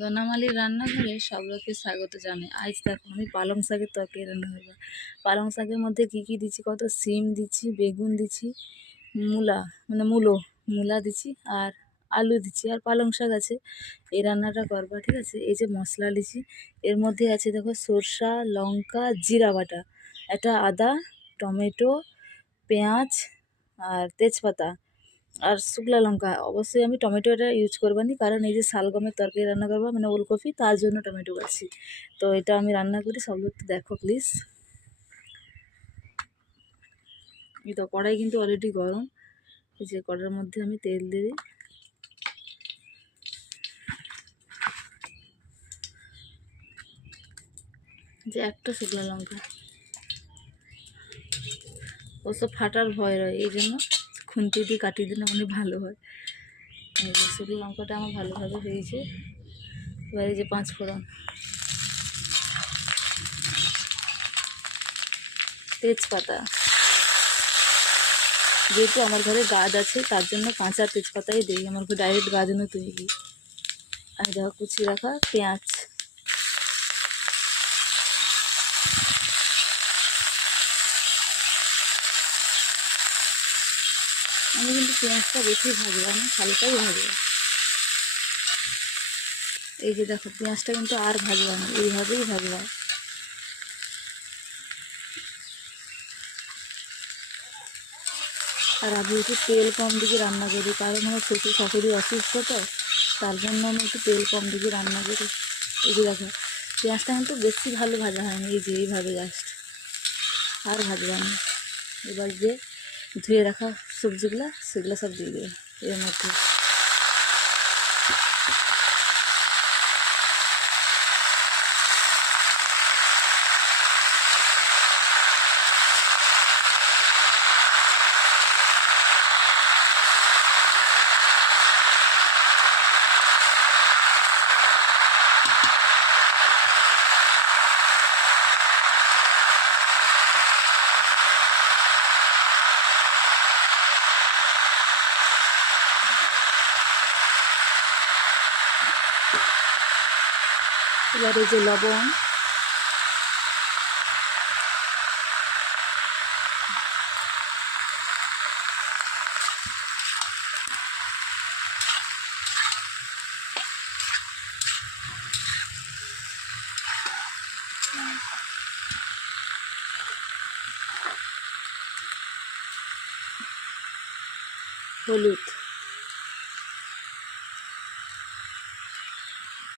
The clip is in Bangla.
বনমালীর রান্নাঘরে সব লোককে স্বাগত জানাই। আজ দেখো আমি পালং শাকের তরকারি রান্না করবো। পালং শাকের মধ্যে কি কি দিচ্ছি, কত সিম দিচ্ছি, বেগুন দিচ্ছি, মূলা মানে মূলা দিচ্ছি, আর আলু দিচ্ছি, আর পালং শাক আছে। এই রান্নাটা করবা, ঠিক আছে। এই যে মশলা দিচ্ছি, এর মধ্যে আছে দেখো সরষা, লঙ্কা, জিরা বাটা, একটা আদা, টমেটো, পেঁয়াজ, আর তেজপাতা, আর শুকনো লঙ্কা। অবশ্যই আমি টমেটোটা ইউজ করবো না, কারণ এই যে শালগমের তরকারি রান্না করবো মানে ওলকপি, তার জন্য টমেটো কাটছি। তো এটা আমি রান্না করি, সব লোক দেখো প্লিজ। এই তো কড়াই কিন্তু অলরেডি গরম। এই যে কড়াইয়ের মধ্যে আমি তেল দিয়ে দিই। যে একটা শুকনো লঙ্কা, ওসব ফাটার ভয় রয়, এই জন্য খুন্তি দিয়ে কাটিয়ে দিলে মানে ভালো হয়। এই যে শুকনো লঙ্কাটা আমার ভালোভাবে হয়েছে। এবার এই যে 5 ফোড়ন, তেজপাতা, যেহেতু আমার ঘরে গাছ আছে তার জন্য কাঁচা তেজপাতাই দিই, আমার ঘরে ডাইরেক্ট গাছ এনে তৈরি। আর দেখো কুচি রাখা পেঁয়াজ, আমি কিন্তু পেঁয়াজটা বেশি ভাজবো না, হালকাই ভাজবো। এই যে দেখো পেঁয়াজটা কিন্তু আর ভাজবো না, এইভাবেই ভাজবো। আর আমি একটু তেল কম দিকে রান্না করি, কারণ আমার শ্বশুর শাশুড়ি অসুস্থ, তো তার জন্য আমি একটু তেল কম দিকে রান্না করি। এই যে দেখো পেঁয়াজটা কিন্তু বেশি ভালো ভাজা হয়নি, এই যে এইভাবে জাস্ট, আর ভাজবো না। এবার যে ধুয়ে রাখা সবজিগুলো সেগুলো সব দিয়ে দেবে এর মধ্যে। এবার এই যে লবণ, হলুদ,